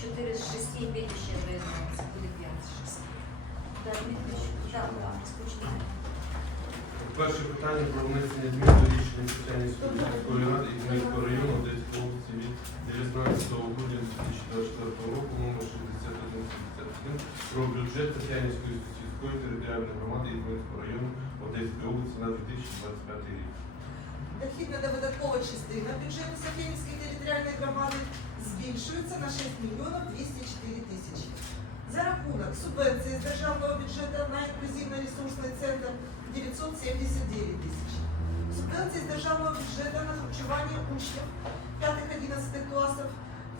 4 з 6 і 5 ще доєднається, буде 5 з 6. Так. Перше питання про внесення змін до рішення Тетянівської міської ради і Хмельницького району Одеської області від 19 грудня 2024 року номер 6171 про бюджет Тетянівської сільської територіальної громади і Хмельницького району Одеської області на 2025 рік. Дохідна та видаткова частина бюджету Софіївської територіальної громади збільшується на 6 мільйонів 204 тисячі. За рахунок субвенції з державного бюджету на інклюзивно-ресурсний центр 979 тисяч. Субвенції з державного бюджету на харчування учнів 5-11 класів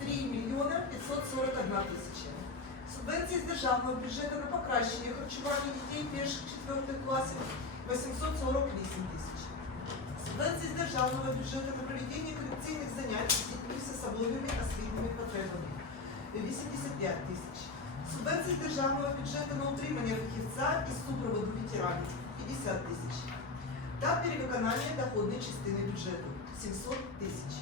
3 мільйона 541 тисяча. Субвенції з державного бюджету на покращення харчування дітей перших-четвертих класів 848 тисяч. Субвенції з державного бюджету на проведення корекційних занять з дітьми з особливими освітніми потребами 85 тисяч. Субвенції з державного бюджету на утримання фахівця із супроводу ветеранів 50 тисяч. Та перевиконання доходної частини бюджету 700 тисяч,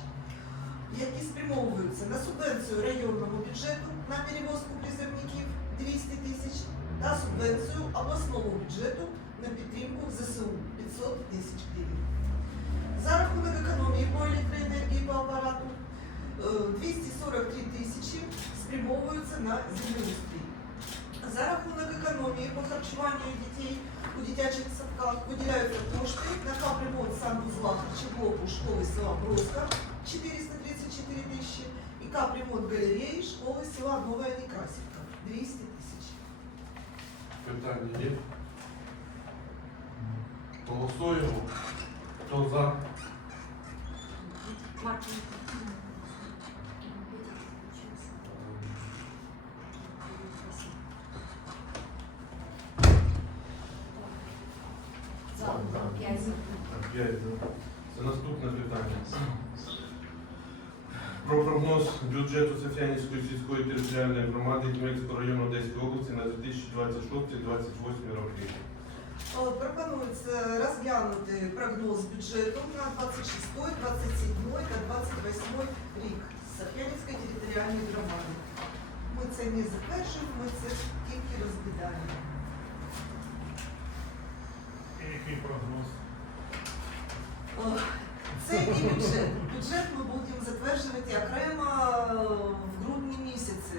які спрямовуються на субвенцію районному бюджету на перевозку призовників 200 тисяч та субвенцію обласному бюджету на підтримку ЗСУ 500 тисяч гривень. За рахунок економії по електроенергії по апарату е, 243 тисячі спрямовуються на землеустрій. За рахунок економії по харчуванню дітей у дитячих садках виділяються кошти на капремонт санвузла харчоблоку школи села Броска 434 тисячі і капремонт галереї школи села Нова Некрасівка 200 тисяч. Питання є? Голосуємо. Хто за? Це наступне питання. Про прогноз бюджету Софіанівської сільської територіальної громади Хмельницького району Одеської області на 2026-2028 роки. Е, Пропонується розглянути прогноз бюджету на 26, 27 та 28 рік Сап'янівської територіальної громади. Ми це не затверджуємо, ми це тільки розглядаємо. І який прогноз? Е, Це і бюджет. Бюджет ми будемо затверджувати окремо е, в грудні місяці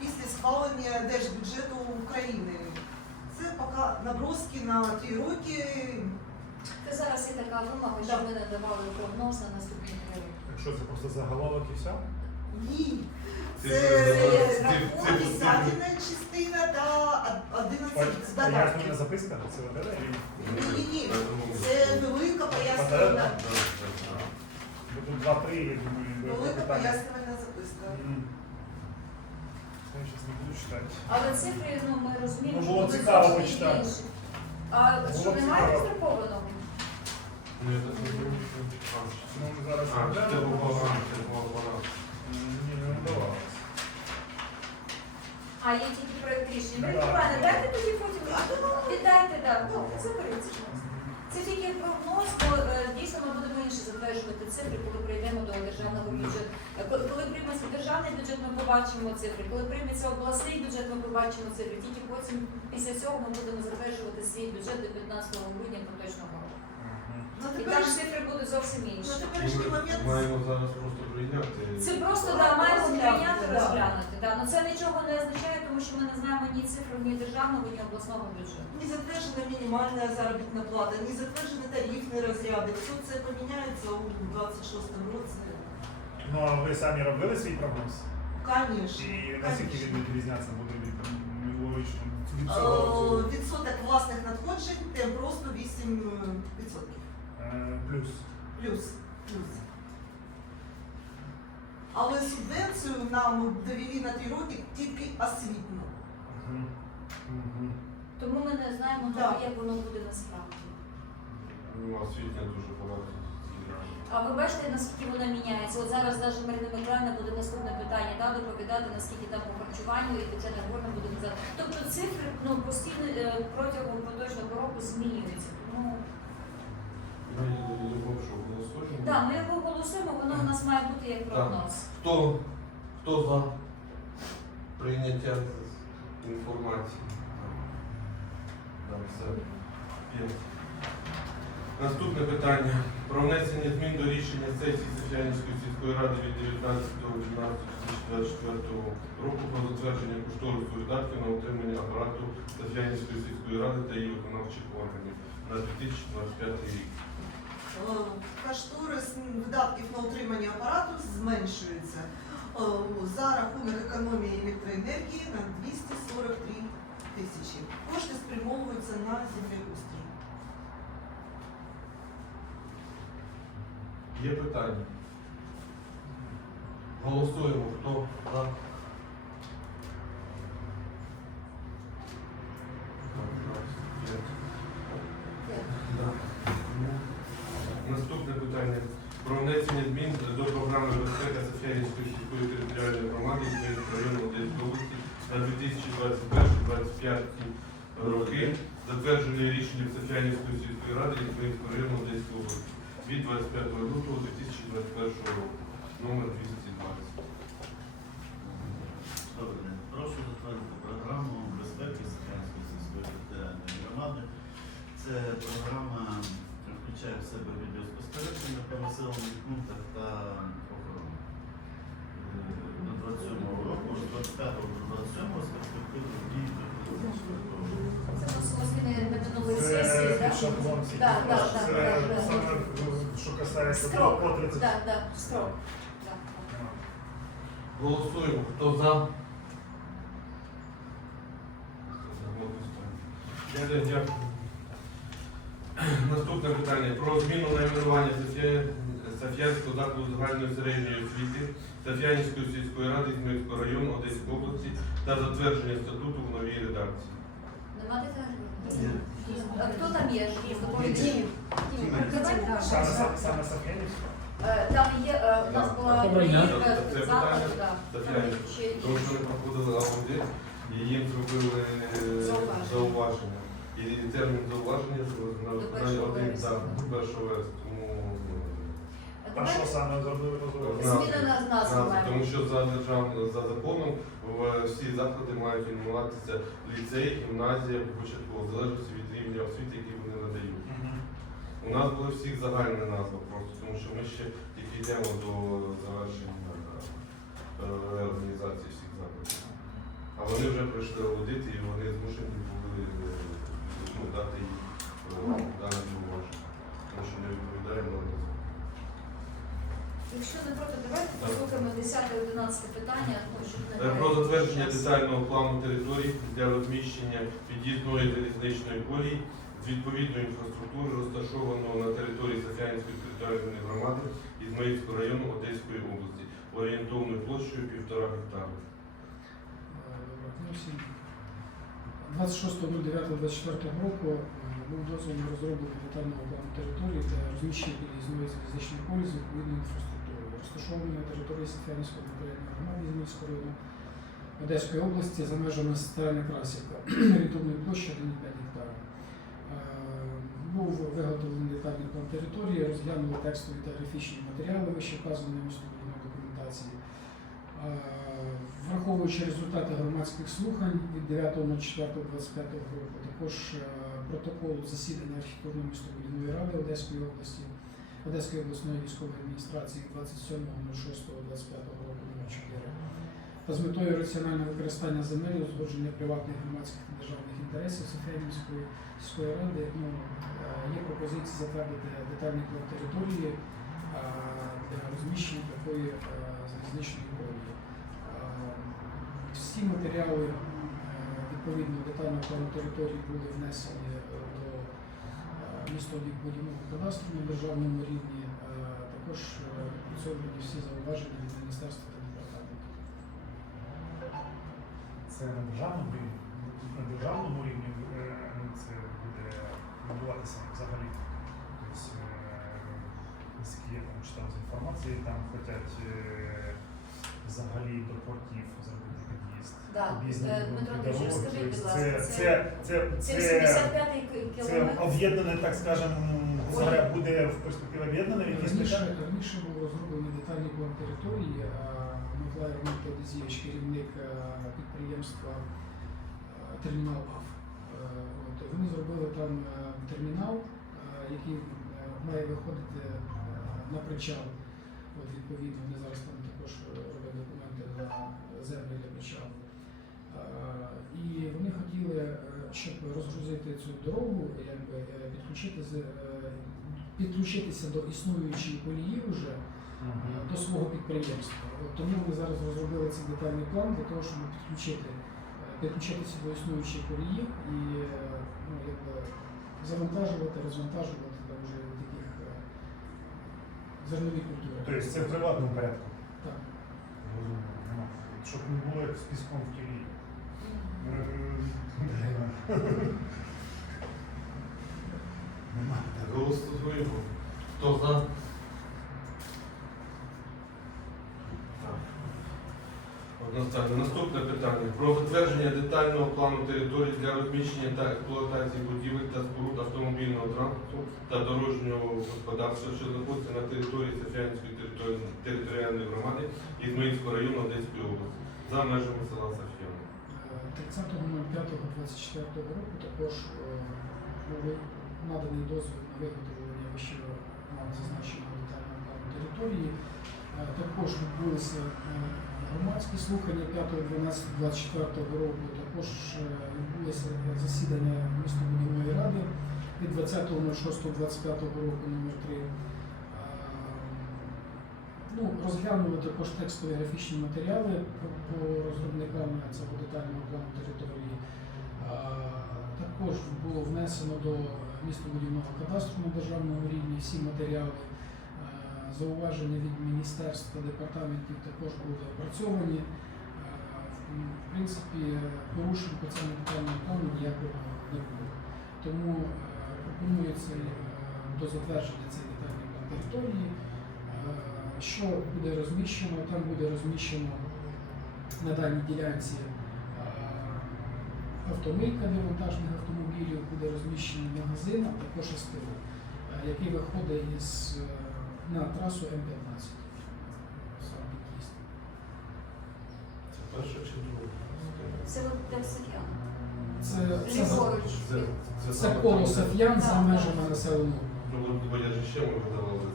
після схвалення Держбюджету України. Це поки наброски на ті роки. Та зараз є така вимога, що ми надавали прогноз на наступні три роки. Так що це просто заголовок і все? Ні. Це Це цифри, рахунок, десятина частина та одинадцять з Пояснювальна додатків. записка це веде? Ні, ні, ні. Це велика пояснювальна, тут два-три, я думаю, велика пояснювальна записка. Це я зараз не буду читати. Але цифри, ну ми розуміємо, Ну, що було будуть цікаво зовсім почитати. інші. А Було що немає цікаво. роздрукованого? Ну, я не думаю, що- Ну, зараз А, веде, це був баланс, це був баланс. Ні, не надавалось. А є тільки проєкт рішення. Да. Ми Іване, дайте тоді потім. Віддайте, так. Ну, заберіть. Це тільки прогноз, бо е, дійсно ми будемо інше затверджувати цифри, коли прийдемо до державного бюджету. Е, Коли прийметься державний бюджет, ми побачимо цифри. Коли прийметься обласний бюджет, ми побачимо цифри. Тільки потім після цього ми будемо затверджувати свій бюджет до 15 грудня поточного року. І там цифри будуть зовсім на інші. теперішній Ми момент маємо зараз просто прийняти. Це просто да, маємо Розглянути, прийняти, да. розглянути. Да. Ну це нічого не означає, тому що ми не знаємо ні цифр ні державного, ні обласного бюджету. не затверджена мінімальна заробітна плата, не затверджені тарифні розряди. Все це поміняється у 26-му році. Ну, а ви самі робили свій прогноз? Конечно. І наскільки він буде різнятися буде від минулорічного від цього? Відсоток власних надходжень це просто 8 відсотків. Е, Плюс. Плюс. Плюс. Але субвенцію нам довели на три роки тільки. Мгм. Тому ми не знаємо, Да. як воно буде насправді. Ну, освітня дуже багато. А ви бачите, наскільки вона міняється? От зараз навіть Марина Миколаївна буде наступне питання, да, доповідати, наскільки там по харчуванню, і Тетяна Горна буде казати. Тобто цифри ну, постійно е, протягом поточного року змінюються. Тому Ми любов, що голосуємо. да, ми його голосуємо, воно у нас має бути як прогноз. Хто? Хто за? прийняття інформації. Так, все. Наступне питання. Про внесення змін до рішення сесії Софіанівської сільської ради від 19.12.2024 року про затвердження кошторису видатків на утримання апарату Софіанівської сільської ради та її виконавчих органів на 2025 рік. Е, Кошторис видатків на утримання апарату зменшується е, за рахунок економії електроенергії на 243 тисячі. Кошти спрямовуються на землеустрій. Є питання? Голосуємо. Хто за? Да. Ну, Наступне питання. Про внесення змін до програми безпеки Софіанівської сільської територіальної громади Українського району Одеської області на 2021-2025 роки, затвердження рішення Софіанівської сільської ради Українського району Одеської області від 25 лютого 2021 року, номер 220. Добрий день. Прошу затвердити програму безпеки Сахарської сільської територіальної громади. Це програма включає в себе відеоспостереження по населених пунктах та охорону. Е, До 27 року, з 25 до 27 з перспективи дії до 34 року. Це вносимо зміни на минулої сесії, так? шаблон всіх Це саме, що касається Строк. по 30. Так, так, строк. Так, так. Голосуємо. Хто за? Дякую. Наступне питання. Про зміну найменування Софіянського закладу загальної середньої освіти Софіянської сільської ради Зміївського району Одеської області та затвердження статуту в новій редакції. Нема. А хто там є? Саме? Е, Там є, е, у нас була перевірка ще є. Тому що вони проходили аудит і їм зробили е, Зауваження. І термін зауваження на виконання один до 1 вересня. Тому А А що саме зробили розробили? Зміна на Назви, маємо. Тому що за державним за законом в- всі заклади мають іменуватися ліцей, гімназія, початково, в залежності від рівня освіти, який вони надають. Мгм. У нас були всіх загальна назва просто, тому що ми ще тільки йдемо до завершення е, реорганізації всіх закладів. А вони вже пройшли аудит і вони змушені були е, ну, дати їх е, дане зауваження, тому що не відповідає нормам. Якщо не проти, давайте послухаємо 10-11 питання, тому Е, Про затвердження детального плану територій для розміщення під'їзної залізничної колії з відповідної інфраструктури, розташованого на території Софіанської територіальної громади Ізмаїльського району Одеської області, орієнтовною площею півтора гектара. Доброго 26.09.24 року е, був дозвіл на розроблення детального плану території для розміщення під'їзної залізничної колії з відповідною інфраструктурою, розташованої на території Софіанівської територіальної громади Ізмільського району Одеської області за межами соціальна красівка орієнтовної площі 1,5 гектара. Е, Був виготовлений детальний план території, розглянули текстові та графічні матеріали, вище вказані в містобудівній документації. Е, Враховуючи результати громадських слухань від 9.04.25 року, також е, протокол засідання архітектурної містобудівної ради Одеської області, Одеської обласної військової адміністрації 27.06.25 року номер 4 та з метою раціонального використання земель, узгодження приватних громадських та державних інтересів Софіянівської сільської ради ну, е, є пропозиція затвердити детальний план території е, для розміщення такої е, залізничної колії. Всі матеріали відповідно детального плану території були внесені е, до містобудівного кадастру на державному рівні. Е, Також е, відпрацьовані всі зауваження від міністерства та департаменту. Це на державному рівні? На державному рівні е, ну, це буде відбуватися взагалі. Тобто, е, наскільки я там читав з інформації, там хочуть е, взагалі до портів зробити Да. об'їзний Е, Дмитро. Андрійович, скажіть, будь ласка, це, це, це, Це це, 85-й це об'єднане, так скажемо, зараз буде в перспективі об'єднане Раніше, раніше був розроблений детальний план території, а ми Миколаївна керівник е, підприємства е, Термінал АФ. Вони зробили там термінал, який має виходити на причал. От, відповідно, вони зараз там також роблять документи на землю для причалу. Е, І вони хотіли, е, щоб розгрузити цю дорогу, якби е, підключити е, підключитися до існуючої колії вже е, до свого підприємства. От тому вони зараз розробили цей детальний план для того, щоб підключити, підключитися до існуючої колії і ну, якби завантажувати, розвантажувати там вже таких зернові культури. Тобто це в приватному порядку. Так. Щоб не було як з піском в тілі. Нема. Голосуємо. Хто за? Так. Одностайно. Наступне питання. Про затвердження детального плану території для розміщення та експлуатації будівель та споруд автомобільного транспорту та дорожнього господарства, що знаходяться на території Софіанської територіальної- громади Ізмаїльського району Одеської області за межами села Софіяна. Е, 30.05.24 року також е, був наданий дозвіл на виготовлення нам зазначеного детального плану території. Е, Також відбулися е, громадські слухання 5.12.24 року. Також е, відбулося засідання містобудівної ради від 20.06.25 року номер 3 Ну, розглянули також текстові графічні матеріали по, розробникам цього детального плану території. Також було внесено до містобудівного кадастру на державному рівні всі матеріали. Зауваження від міністерства, департаментів також були опрацьовані. В- в принципі, порушень по цьому детальному плану ніякого не було. Тому е, пропонується е, до затвердження цей детальний план території. Е, Що буде розміщено? Там буде розміщено на даній ділянці е, автомийка для вантажних автомобілів, буде розміщений магазин, а також СТО, е, який виходить із, е, на трасу М15. Сам під'їзд. Це перше чи друге? Це от Це, це, Ліворуч. Це, це, коло Соф'ян за Так, межами так. населеного. Ну, бо я ж ще.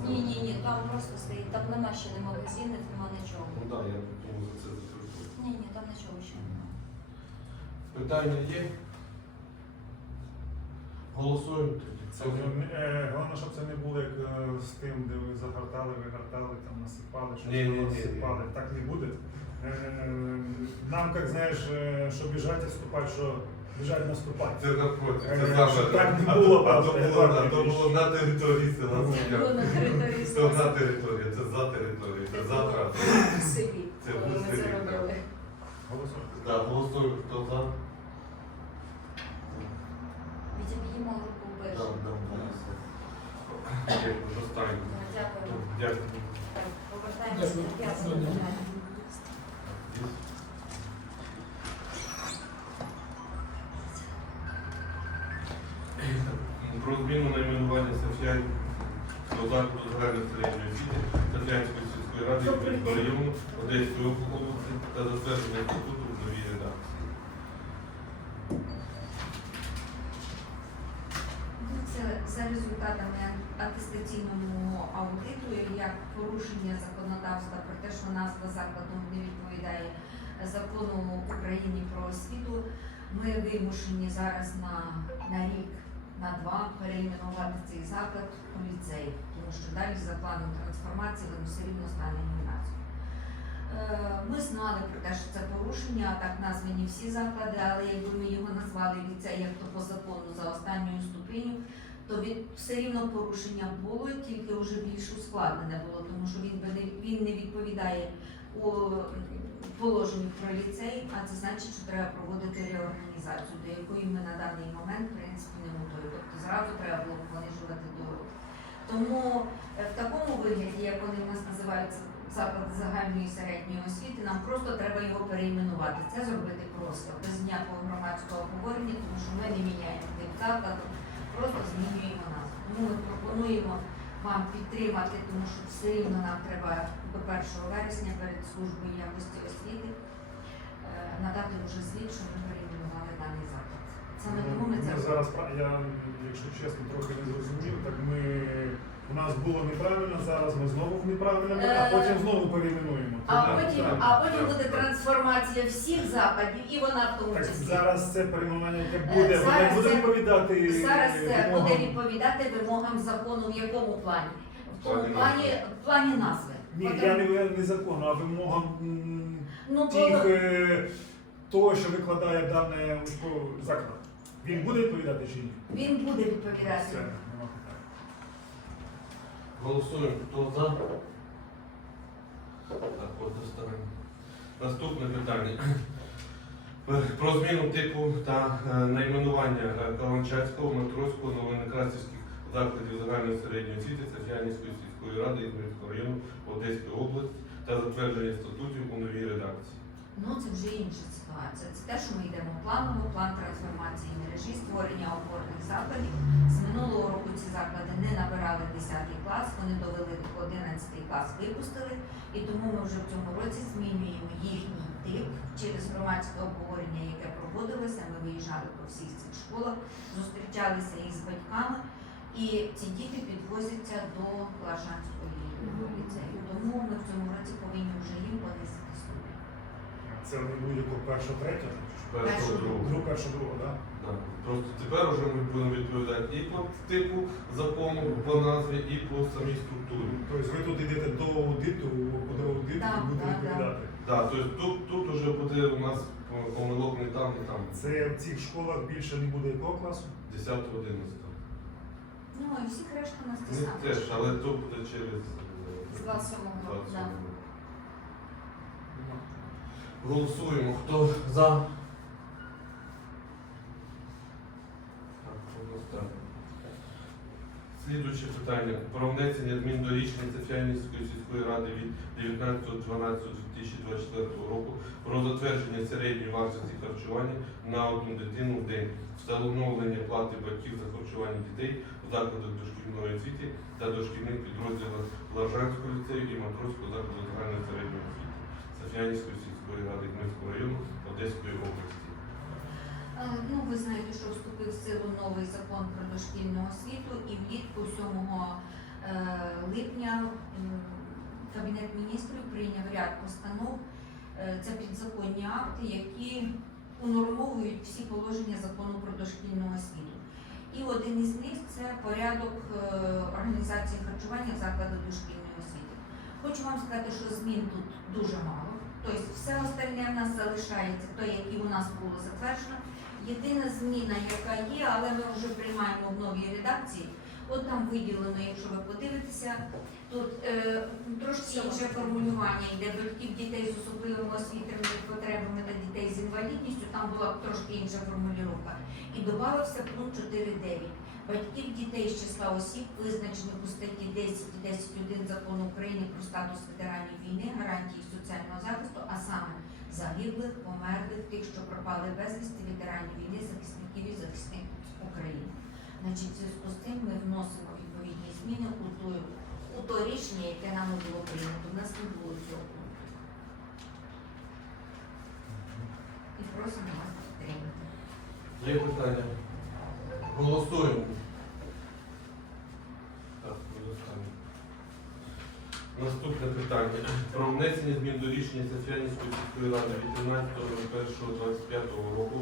Ні, ні, ні, там просто стоїть, там нема ще ні магазинів, нема нічого. Ну так, я тому за це закрутив. Ні, ні, там нічого ще немає. Питання є? Голосуємо. Це е, головне, щоб це не було як е, з тим, де ви загортали, вигортали, там насипали, ні, насипали. Так не буде. Е, Нам, як знаєш, що біжать і ступати, що біжать наступати. Це напроти, Е, це щоб так не було, А то було, на території села Це на території Це села. одна територія, це за територією, це за селі, Це коли в селі. Голосуємо. Хто за? Першу. Так, так, так. Є, Достатньо. Дякую. Дякую. Повертаємося до п'ятого питання. Про зміну найменування Софіян до закладу загальної середньої освіти Софіянської сільської ради району Одеської області та затвердження статуту в новій редакції. Ну, Це за результатами атестаційного аудиту, як порушення законодавства про те, що назва закладу не відповідає закону України про освіту. Ми вимушені зараз на, на рік, на два перейменувати цей заклад у ліцей, тому що далі за планом трансформації воно все рівно стане гімназією. Е, Ми знали про те, що це порушення, так названі всі заклади, але якби ми його назвали ліцей, як то по закону за останньою ступеню, то від все рівно порушення було, тільки вже більш ускладнене було, тому що він не він не відповідає у положенню про ліцей, а це значить, що треба проводити реорганізацію, до якої ми на даний момент в принципі не готові. Тобто зразу треба було понижувати дорогу. Тому е, в такому вигляді, як вони в нас називаються заклади загальної і середньої освіти, нам просто треба його перейменувати. Це зробити просто без ніякого громадського обговорення, тому що ми не міняємо тип закладу, просто змінюємо назву. Тому ми пропонуємо вам підтримати, тому що все рівно нам треба до 1 вересня перед службою якості освіти е, надати вже звіт, що ми перейменували даний заклад. Саме тому ми це зараз, я, якщо чесно, трохи не зрозумів, так ми, у нас було неправильно, зараз ми знову в неправильному, а Е, потім знову перейменуємо. А потім, а потім буде трансформація всіх закладів, і вона в тому Так числі. зараз це перейменування, яке Е, буде, воно зараз буде це- відповідати Зараз це вимогам. буде відповідати вимогам закону в якому плані? В тому Плані в плані назви. Ні, От, я не, не закону, а вимогам м, ну, тих, бо- е, того, що викладає дане заклад. Він буде відповідати чи ні? він буде відповідати. Все. Голосуємо. Хто за? Так, односторонньо. Наступне питання. Про зміну типу та е, найменування е, Каланчацького, Матроського, Новоneкрасівських закладів загальної середньої освіти Софіанівської сільської ради Ізмірського району Одеської області та затвердження статутів у новій редакції. Ну це вже інша ситуація. Це те, що ми йдемо планово, план трансформації мережі, створення опорних закладів. З минулого року ці заклади не набирали 10 клас, вони довели до 11 клас, випустили. І тому ми вже в цьому році змінюємо їхній тип через громадське обговорення, яке проводилося. Ми виїжджали по всіх цих школах, зустрічалися із батьками, і ці діти підвозяться до Лажанської ліцею. Тому ми в цьому році повинні вже їм ступінь. Це вони будуть по перша, третя? Першого Першого. другого. Друг, перша, друга, так? Так. Просто тепер вже ми будемо відповідати і по типу закону, по назві, і по самій структурі. Тобто ви тут йдете до аудиту, до аудиту і будете відповідати. Так, тобто тут, тут вже буде у нас е, помилок не там, не там. Це в цих школах більше не буде якого класу? 10 11 Ну і всіх решта у нас те теж, але то буде через З 27-го року, 27 да. року. Голосуємо. Хто за? Так, питання. Про внесення змін до рішення Софіанівської сільської ради від 19.12.2024 року про затвердження середньої вартості харчування на одну дитину в день, встановлення плати батьків за харчування дітей в закладах дошкільної освіти та дошкільних підрозділах Лажанського ліцею і Матроського закладу загальної середньої освіти Софіанівської сільської ради Хмельницького району Одеської області. Е, Ну, ви знаєте, що вступив в силу новий закон про дошкільну освіту і влітку 7 е, липня Кабінет міністрів прийняв ряд постанов. Е, Це підзаконні акти, які унормовують всі положення закону про дошкільну освіту. І один із них це порядок організації харчування в закладах дошкільної освіти. Хочу вам сказати, що змін тут дуже мало. Тобто все остальне в нас залишається, те, яке у нас було затверджено. Єдина зміна, яка є, але ми вже приймаємо в новій редакції. От там виділено, якщо ви подивитеся, тут е, трошки інше формулювання йде батьків дітей з особливими освітніми потребами та дітей з інвалідністю. Там була трошки інша формулювання. І додавався пункт 4.9. Батьків дітей з числа осіб, визначених у статті 10 і 10.1 закону України про статус ветеранів війни, гарантії соціального захисту, а саме загиблих, померлих, тих, що пропали безвісти, ветеранів війни, захисників і захисників України. Значить, в зв'язку з цим ми вносимо відповідні зміни у то, у то рішення, яке нам було прийнято. У нас не було цього. І просимо вас підтримати. Є питання? Голосуємо. Так, голосуємо. Наступне питання. Про внесення змін до рішення Софіанівської сільської ради від 13.01.25 року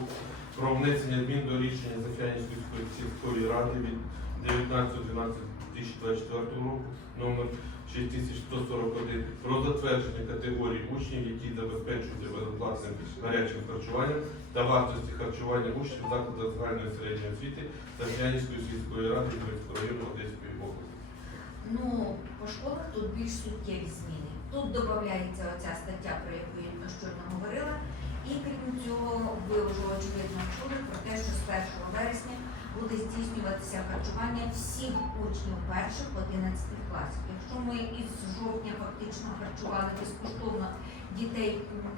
про внесення змін до рішення Софіанівської сільської ради від 19.12.2024 року номер 6141 про затвердження категорії учнів, які забезпечуються безоплатним гарячим харчуванням та вартості харчування учнів закладах загальної середньої освіти Софіанівської сільської ради Хмельницького району Одеської області. Ну, по школах тут більш суттєві зміни. Тут додається оця стаття, про яку я щойно говорила. І крім цього, ви вже очевидно чули про те, що з 1 вересня буде здійснюватися харчування всіх учнів перших 11 класів. Якщо ми із жовтня фактично харчували безкоштовно дітей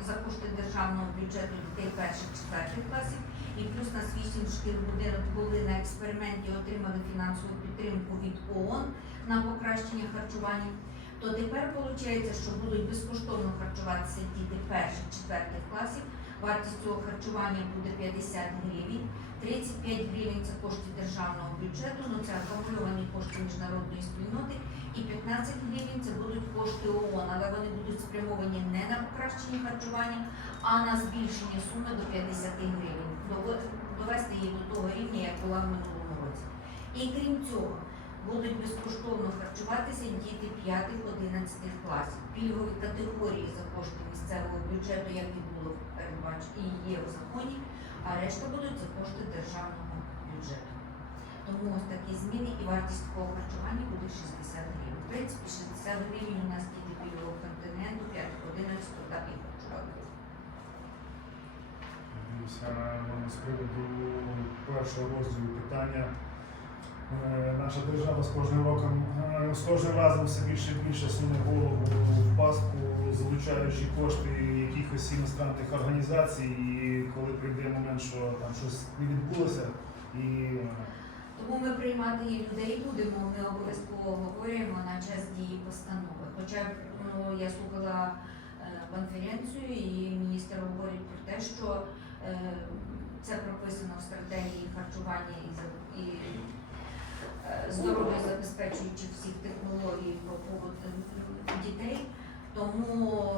за кошти державного бюджету дітей перших четвертих класів, і плюс нас 8 шкіл будинок були на експерименті, отримали фінансову підтримку від ООН на покращення харчування, то тепер виходить, що будуть безкоштовно харчуватися діти перших, четвертих класів. Вартість цього харчування буде 50 гривень. 35 гривень це кошти державного бюджету, ну це акумульовані кошти міжнародної спільноти, і 15 гривень це будуть кошти ООН, але вони будуть спрямовані не на покращення харчування, а на збільшення суми до 50 гривень, довести її до того рівня, як була в минулому році. І крім цього, будуть безкоштовно харчуватися діти 5-11 класів. Пільгові категорії за кошти місцевого бюджету, як і було і є в законі, а решта будуть за кошти державного бюджету. Тому ось такі зміни і вартість такого харчування буде 60 гривень. В принципі, 60 гривень у нас діти пільгового континенту 5-11 так і харчуватися. Дивіться, з приводу першого розділу питання. Е, Наша держава з кожним роком, е, з кожним разом все більше і більше суне голову в пастку, залучаючи кошти якихось іностранних організацій, і коли прийде момент, що там щось не відбулося, і е, Тому ми приймати людей будемо, ми обов'язково говоримо на час дії постанови. Хоча ну, я слухала конференцію і міністр говорить про те, що це прописано в стратегії харчування і, і здоров'я забезпечуючих всіх технологій про дітей. Тому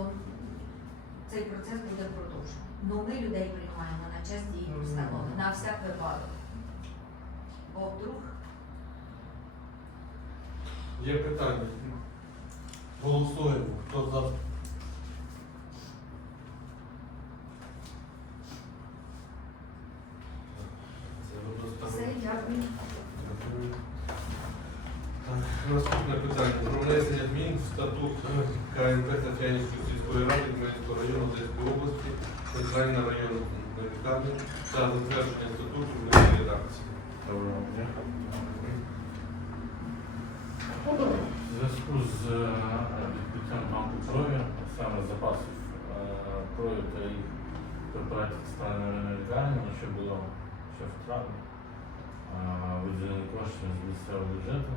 цей процес буде продовжений. Ну ми людей приймаємо на час дії постанови, на всяк випадок. Бо вдруг Є питання? Голосуємо. Хто за? Це все, водоставлення. дякую. Дякую. Так, Наступне питання. Про внесення змін в статут КНП Тетянівської сільської ради Хмельницького району Одеської області, центральна районна лікарня та затвердження статуту в новій редакції. Доброго дня. В зв'язку з е, відкриттям банку крові, саме запасів е, крові та їх препаратів стану лікарні, що було ще в травні, е, виділені кошти з місцевого бюджету.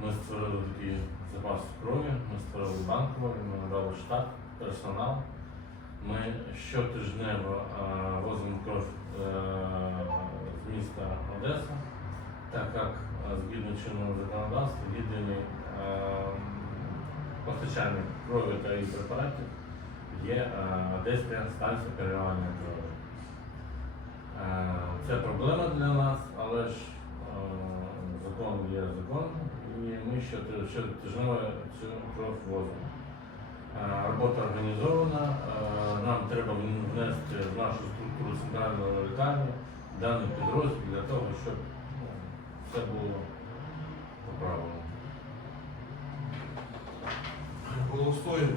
Ми створили такий запас крові, ми створили банк крові, ми надали штат, персонал. Ми щотижнево е, возимо кров е, з міста Одеса, так як е, згідно чинного законодавства е, постачальник крові та її препаратів є Одеська станція переливання крові. Це проблема для нас, але ж закон є закон, і ми щоти- тяжело кров возимо. Е, Робота організована, е, нам треба внести в нашу структуру центрального лікарні даний підрозділ для того, щоб ну, все було поправлено. Голосуємо.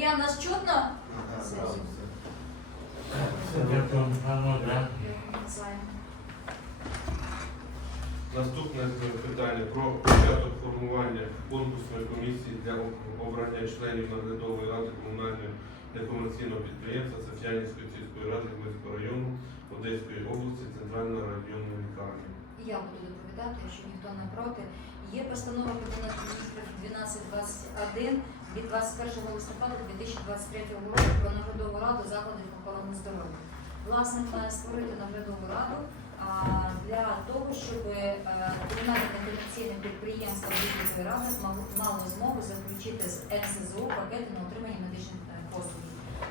Валеріан, нас чутно? Наступне питання про початок формування конкурсної комісії для обрання членів наглядової ради комунального некомерційного підприємства Софіанівської сільської ради Хмельницького району Одеської області, Центральної районної лікарні. Я буду доповідати, якщо ніхто не проти. Є постанова Кабінету міністрів 1221 від 21 листопада 2023 року про наглядову раду закладів охорони здоров'я. Власник має створити наглядову раду для того, щоб е, комунальне некомерційне підприємство Військової ради мало змогу заключити з НСЗО пакети на отримання медичних е, послуг.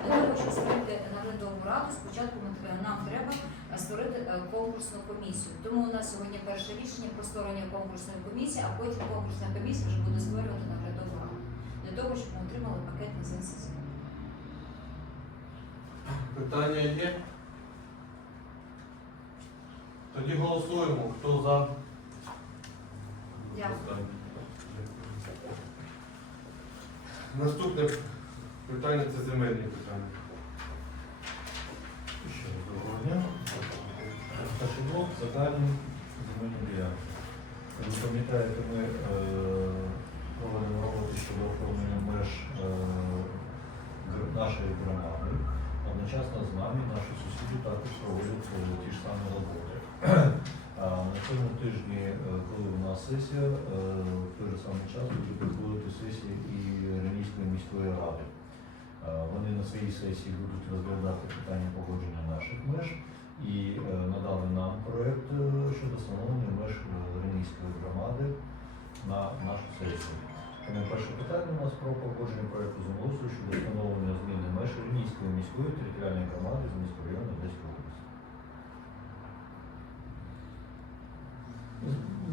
Для того, щоб створити наглядову раду, спочатку ми нам треба е, створити е, конкурсну комісію. Тому у нас сьогодні перше рішення про створення конкурсної комісії, а потім конкурсна комісія вже буде створювати наглядову раду. Для того, щоб ми отримали пакет з НСЗО. Питання є? Тоді голосуємо. Хто за? Дякую. Наступне питання це земельні питання. Ще раз доброго дня. Перший блок загальні земельні ділянки. Ви пам'ятаєте, ми е, проводимо роботи щодо оформлення меж е, нашої громади. Одночасно з нами наші сусіди також проводять е, ті ж самі роботи. На цьому тижні, коли у нас сесія, в той же самий час буде проходити сесія і Ренійської міської ради. Е, Вони на своїй сесії будуть розглядати питання погодження наших меж і е, надали нам проєкт е, щодо встановлення меж Ренійської громади на нашу сесію. Тому перше питання у нас про погодження проєкту землеустрою щодо встановлення зміни меж Ренійської міської територіальної громади з міського району Одеської області.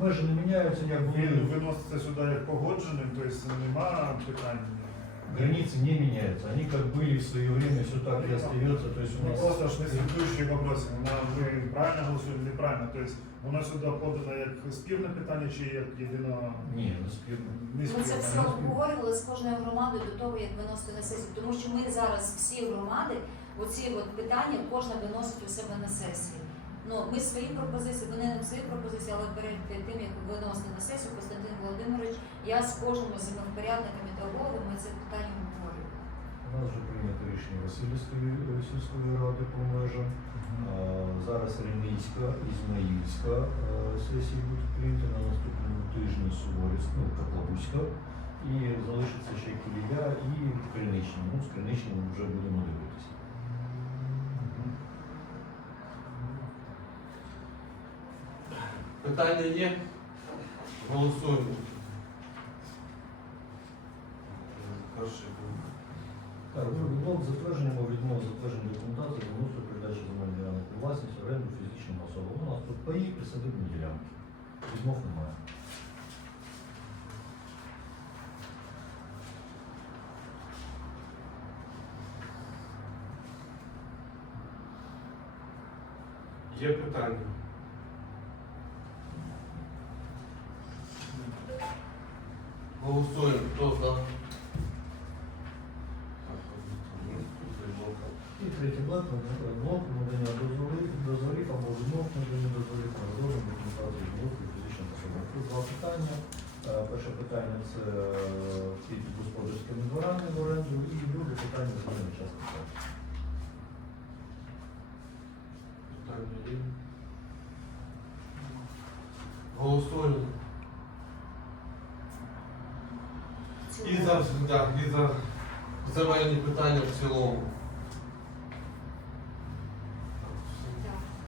Межі не міняються, як Він були. виноситься сюди як погодженим, тобто нема питань. Границы не меняются. Они как были в свое время, все так и остается. То есть у Ну, нас просто ж не слідуючий вопрос, ви правильно голосуєте, неправильно. Тобто воно сюди подано як спірне питання чи як єдино не, ну, не Ми це все спірне? обговорювали з кожною громадою до того, як виносити на сесію. Тому що ми зараз всі громади, оці от питання кожна виносить у себе на сесію. Ну, ми свої пропозиції, вони нам свої пропозиції, але перед тим, як виносити на сесію, Костянтин Володимирович, я з кожним з землевпорядниками та головами це питання обговорюю. У нас вже прийнято рішення Васильівської сільської ради по межам. Зараз Ремійська, Ізмаїльська е, сесії будуть прийняті на наступному тижні Суворівська, ну, Котлабузька. І залишиться ще Кілія і Криничні. Ну, з Криничним вже будемо дивитися. Питання є? Голосуємо. Перший пункт. Так, другий блок затвердження або відмова затвердження документації землеустрою передачі земельних ділянок у власність оренду фізичним особам. У нас тут паї присадибні ділянки. Відмов немає. Є питання? Голосуємо. Хто за? І третій блок, е, блок надання дозволів, дозволів або відмов надання дозволів на розроблену документації землеустрою фізичним особам. Тут два питання. Е, Перше питання це е, вхід господарськими дворами в оренду і друге питання земельний час. Питання є. Голосуємо. І за, да, і за земельні питання в цілому.